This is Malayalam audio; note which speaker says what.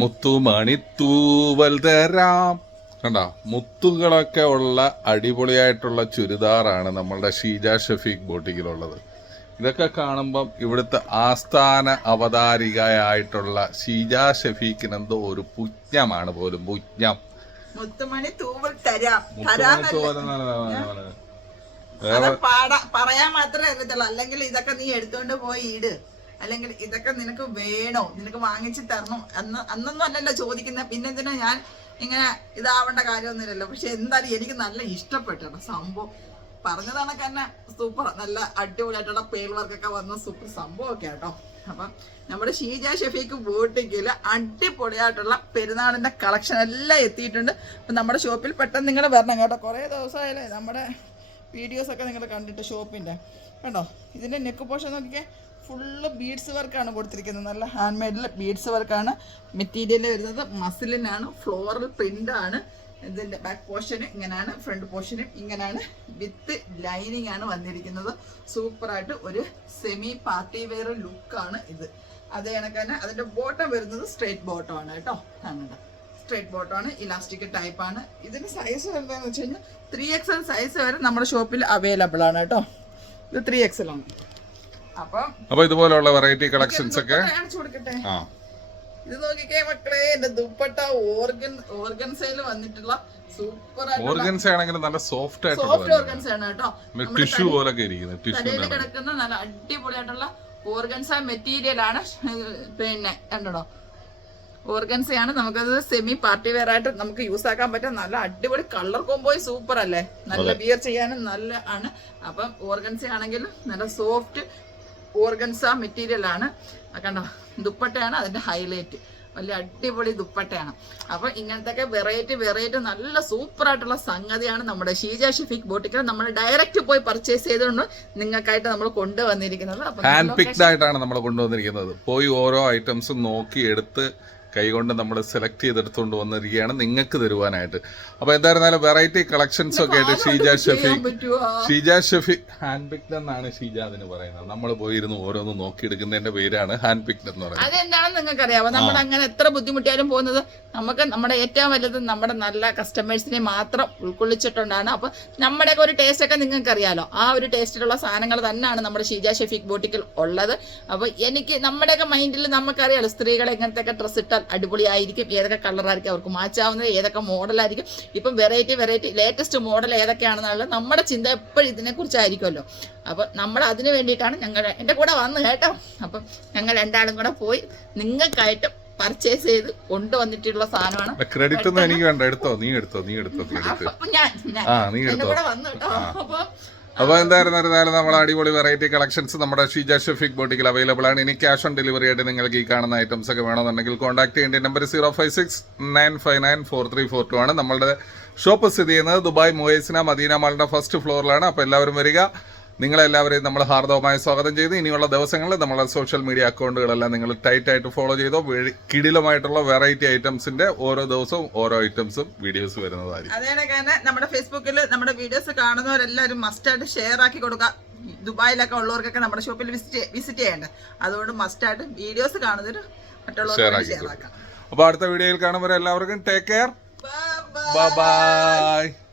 Speaker 1: മുത്തുമണിത്തൂവൽ തരാം. കണ്ട? മുത്തുകളൊക്കെ ഉള്ള അടിപൊളിയായിട്ടുള്ള ചുരിദാറാണ് നമ്മളുടെ ഷീജ ഷഫീഖ് ബോട്ടിക്കിലുള്ളത്. ഇതൊക്കെ കാണുമ്പം ഇവിടുത്തെ ആസ്ഥാന അവതാരികയായിട്ടുള്ള ഷീജ ഷഫീഖിന് എന്തോ ഒരു പുജ്ഞമാണ് പോലും. പുജ്ഞം
Speaker 2: മുത്തുമണി തൂവൽ തരാം. പറയാൻ മാത്രമേ അറിയത്തുള്ളൂ. അല്ലെങ്കിൽ ഇതൊക്കെ നീ എടുത്തോണ്ട് പോയി ഇട്. അല്ലെങ്കിൽ ഇതൊക്കെ നിനക്ക് വേണോ? നിനക്ക് വാങ്ങിച്ചു തരണോ? അന്ന് അന്നൊന്നും അല്ലല്ലോ ചോദിക്കുന്ന. പിന്നെ എന്തിനാ ഞാൻ ഇങ്ങനെ ഇതാവേണ്ട കാര്യമൊന്നുമില്ലല്ലോ. പക്ഷെ എന്തായാലും എനിക്ക് നല്ല ഇഷ്ടപ്പെട്ടു സംഭവം. പറഞ്ഞതാണ് തന്നെ സൂപ്പർ നല്ല അടിപൊളിയായിട്ടുള്ള പേൾ വർക്കൊക്കെ വന്ന സൂപ്പർ സംഭവമൊക്കെ കേട്ടോ അപ്പം നമ്മുടെ ഷീജ ഷെഫീക്ക് ബോട്ടിക്കിൽ അടിപൊളിയായിട്ടുള്ള പെരുന്നാളിന്റെ കളക്ഷൻ എല്ലാം എത്തിയിട്ടുണ്ട്. അപ്പം നമ്മുടെ ഷോപ്പിൽ പെട്ടെന്ന് നിങ്ങൾ വരണം കേട്ടോ. കുറേ ദിവസമായാലേ നമ്മുടെ വീഡിയോസ് ഒക്കെ നിങ്ങൾ കണ്ടിട്ട് ഷോപ്പിന്റെ. കണ്ടോ? ഇതിന്റെ നെക്ക് പോഷൻ നോക്കിക്കേ. ഫുള്ള് ബീഡ്സ് വർക്കാണ് കൊടുത്തിരിക്കുന്നത്. നല്ല ഹാൻഡ് മെയ്ഡിൽ ബീഡ്സ് വർക്കാണ് മെറ്റീരിയൽ വരുന്നത് മസിലിനാണ് ഫ്ലോറൽ ആണ്. ഇതിന്റെ ബാക്ക് പോർഷനും ഇങ്ങനെയാണ് ഫ്രണ്ട് പോർഷനും ഇങ്ങനെയാണ് വിത്ത് ലൈനിങ് ആണ് വന്നിരിക്കുന്നത്. സൂപ്പറായിട്ട് ഒരു സെമി പാർട്ടി വെയർ ലുക്കാണ് ഇത്. അത് കണക്ക് തന്നെ അതിന്റെ ബോട്ടം വരുന്നത് സ്ട്രേറ്റ് ബോട്ടം ആണ് കേട്ടോ. അങ്ങനെ സ്ട്രേറ്റ് ആണ് ഇലാസ്റ്റിക് ടൈപ്പ് ആണ്. ഇതിന് സൈസ് എന്താണെന്ന് വെച്ച് കഴിഞ്ഞാൽ ത്രീ എക്സൽ സൈസ് വരെ നമ്മുടെ ഷോപ്പിൽ അവൈലബിൾ ആണ് കേട്ടോ. ഇത് ത്രീ എക്സൽ ആണ്. അപ്പം
Speaker 1: ഇതുപോലുള്ള വെറൈറ്റി കളക്ഷൻസ് ഒക്കെ ആ.
Speaker 2: ഇത് നോക്കിക്കേ മക്കളെ എന്റെ ദുപ്പട്ട ഓർഗൻ ഓർഗൻസയിൽ വന്നിട്ടുള്ള സൂപ്പർ
Speaker 1: ഓർഗൻസ ആണെങ്കിൽ നല്ല സോഫ്റ്റ് ആയിട്ടുള്ള
Speaker 2: സോഫ്റ്റ് ഓർഗൻസ് ആണ് കേട്ടോ.
Speaker 1: ടിഷ്യൂ പോലൊക്കെ ഇരിക്കുന്നത് ടിഷ്യൂ
Speaker 2: കിടക്കുന്ന നല്ല അടിപൊളിയായിട്ടുള്ള ഓർഗൻസ മെറ്റീരിയൽ ആണ്. പിന്നെ കണ്ടോ ഓർഗൻസയാണ് നമുക്കത് സെമി പാർട്ടി വെയർ ആയിട്ട് നമുക്ക് യൂസ് ആക്കാൻ പറ്റും. നല്ല അടിപൊളി കളർ കോമ്പോയി സൂപ്പർ അല്ലേ? നല്ല ബിയർ ചെയ്യാനും നല്ല ആണ്. അപ്പം ഓർഗൻസ ആണെങ്കിലും നല്ല സോഫ്റ്റ് ഓർഗൻസ മെറ്റീരിയൽ ആണ്. കണ്ടോ ദുപ്പട്ടയാണ് അതിന്റെ ഹൈലൈറ്റ് വലിയ അടിപൊളി ദുപ്പട്ടയാണ്. അപ്പൊ ഇങ്ങനത്തെ വെറൈറ്റി വെറൈറ്റി നല്ല സൂപ്പർ ആയിട്ടുള്ള സംഗതിയാണ് നമ്മുടെ ഷീജ ഷിഫിക് ബോട്ടിക്കൽ നമ്മൾ ഡയറക്റ്റ് പോയി പർച്ചേസ് ചെയ്തുകൊണ്ട് നിങ്ങൾക്കായിട്ട് നമ്മൾ കൊണ്ടുവന്നിരിക്കുന്നത്.
Speaker 1: ഹാൻഡ് പിക്ഡ് ആയിട്ടാണ് നമ്മൾ കൊണ്ടുവന്നിരിക്കുന്നത്. പോയി ഓരോ ഐറ്റംസും നോക്കി എടുത്ത് കൈകൊണ്ട് നമ്മൾ സെലക്ട് ചെയ്തെടുത്തുകൊണ്ട് വന്നിരിക്കുകയാണ് നിങ്ങൾക്ക് തരുവാനായിട്ട്. അപ്പൊ എന്തായിരുന്നാലും വെറൈറ്റി കളക്ഷൻസ് ഒക്കെ ആയിട്ട് ഷീജ ഷഫീഖ് ഷീജ ഷഫീഖ് ഹാൻഡ് പിക്ഡ് എന്നാണ് ഷീജ അതിന് പറയുന്നത്. നമ്മൾ പോയിരുന്നു ഓരോന്ന് നോക്കിയെടുക്കുന്നതിന്റെ പേരാണ് ഹാൻഡ് പിക്ഡ് എന്ന് പറയുന്നത്.
Speaker 2: അതെന്താണെന്ന് നിങ്ങൾക്ക് അറിയാമോ നമ്മൾ അങ്ങനെ എത്ര ബുദ്ധിമുട്ടിയാലും പോകുന്നത് നമുക്ക് നമ്മുടെ ഏറ്റവും വലുത് നമ്മുടെ നല്ല കസ്റ്റമേഴ്സിനെ മാത്രം ഉൾക്കൊള്ളിച്ചിട്ടുണ്ടാണ്. അപ്പൊ നമ്മുടെയൊക്കെ ഒരു ടേസ്റ്റ് ഒക്കെ നിങ്ങൾക്ക് അറിയാലോ ആ ഒരു ടേസ്റ്റിലുള്ള സാധനങ്ങൾ തന്നെയാണ് നമ്മുടെ ഷീജ ഷഫീഖ് ബോട്ടിക്കൽ ഉള്ളത്. അപ്പൊ എനിക്ക് നമ്മുടെയൊക്കെ മൈൻഡിൽ നമുക്കറിയാലോ സ്ത്രീകളെ എങ്ങനത്തെയൊക്കെ ഡ്രസ്സ് ഇട്ടാൽ അടിപൊളിയായിരിക്കും ഏതൊക്കെ കളറായിരിക്കും അവർക്ക് മാച്ചാവുന്നത് ഏതൊക്കെ മോഡലായിരിക്കും. ഇപ്പം വെറൈറ്റി വെറൈറ്റി ലേറ്റസ്റ്റ് മോഡൽ ഏതൊക്കെയാണെന്നുള്ളത് നമ്മുടെ ചിന്ത എപ്പോഴും ഇതിനെക്കുറിച്ചായിരിക്കുമല്ലോ. അപ്പം നമ്മൾ അതിന് വേണ്ടിയിട്ടാണ് ഞങ്ങൾ എന്റെ കൂടെ വന്ന് കേട്ടോ. അപ്പം ഞങ്ങൾ രണ്ടാളും കൂടെ പോയി നിങ്ങൾക്കായിട്ട് പർച്ചേസ് ചെയ്ത് കൊണ്ടുവന്നിട്ടുള്ള സാധനമാണ്.
Speaker 1: ക്രെഡിറ്റ് ഒന്നും എനിക്ക് വേണ്ട. എടുത്തോ നീ എടുത്തോ നീ എടുത്തോ
Speaker 2: ഞാൻ ഞാൻ
Speaker 1: നീ എടുത്തോ.
Speaker 2: കൂടെ വന്നു കേട്ടോ. അപ്പൊ
Speaker 1: അപ്പോൾ എന്തായിരുന്നാലും നമ്മൾ അടിപൊളി വെറൈറ്റി കളക്ഷൻസ് നമ്മുടെ ഷീജ ഷെഫിക് ബോട്ടിക്കിൽ അവൈലബിൾ ആണ്. ഇനി ക്യാഷ് ഓൺ ഡെലിവറി ആയിട്ട് നിങ്ങൾക്ക് ഈ കാണുന്ന ഐറ്റംസ് ഒക്കെ വേണമെന്നുണ്ടെങ്കിൽ കോൺടാക്ട് ചെയ്യേണ്ട number zero five six nine five nine four three four two ആണ് നമ്മുടെ ഷോപ്പ് സ്ഥിതി ചെയ്യുന്നത് ദുബായ് മുവേസിന മദീന മാളിന്റെ ഫസ്റ്റ് ഫ്ലോറിലാണ് അപ്പോൾ എല്ലാവരും വരിക. നിങ്ങളെല്ലാവരെയും നമ്മൾ ഹാർദവമായി സ്വാഗതം ചെയ്തു. ഇനിയുള്ള ദിവസങ്ങളിൽ നമ്മളെ സോഷ്യൽ മീഡിയ അക്കൗണ്ടുകളെല്ലാം നിങ്ങൾ ടൈറ്റ് ആയിട്ട് ഫോളോ ചെയ്തോ കിടിലമായിട്ടുള്ള വെറൈറ്റി ഐറ്റംസിന്റെ ഓരോ ദിവസവും ഓരോ ഐറ്റംസും വീഡിയോസ് വരുന്നതായിരിക്കും.
Speaker 2: അതേ തന്നെ നമ്മുടെ ഫേസ്ബുക്കിൽ നമ്മുടെ വീഡിയോസ് കാണുന്നവരെല്ലാവരും മസ്റ്റായിട്ട് ഷെയർ ആക്കി കൊടുക്കുക ദുബായിലൊക്കെ ഉള്ളവർക്കൊക്കെ നമ്മുടെ ഷോപ്പിൽ വിസിറ്റ് വിസിറ്റ് ചെയ്യേണ്ടത് അതുകൊണ്ട് മസ്റ്റായിട്ട് വീഡിയോസ് കാണുന്നവർ
Speaker 1: അപ്പൊ
Speaker 2: മറ്റുള്ളവർക്ക് ഷെയർ ആക്കാം
Speaker 1: അപ്പോൾ അടുത്ത വീഡിയോയിൽ കാണുമ്പോൾ എല്ലാവർക്കും ടേക്ക് കെയർ
Speaker 2: bye.
Speaker 1: ബൈ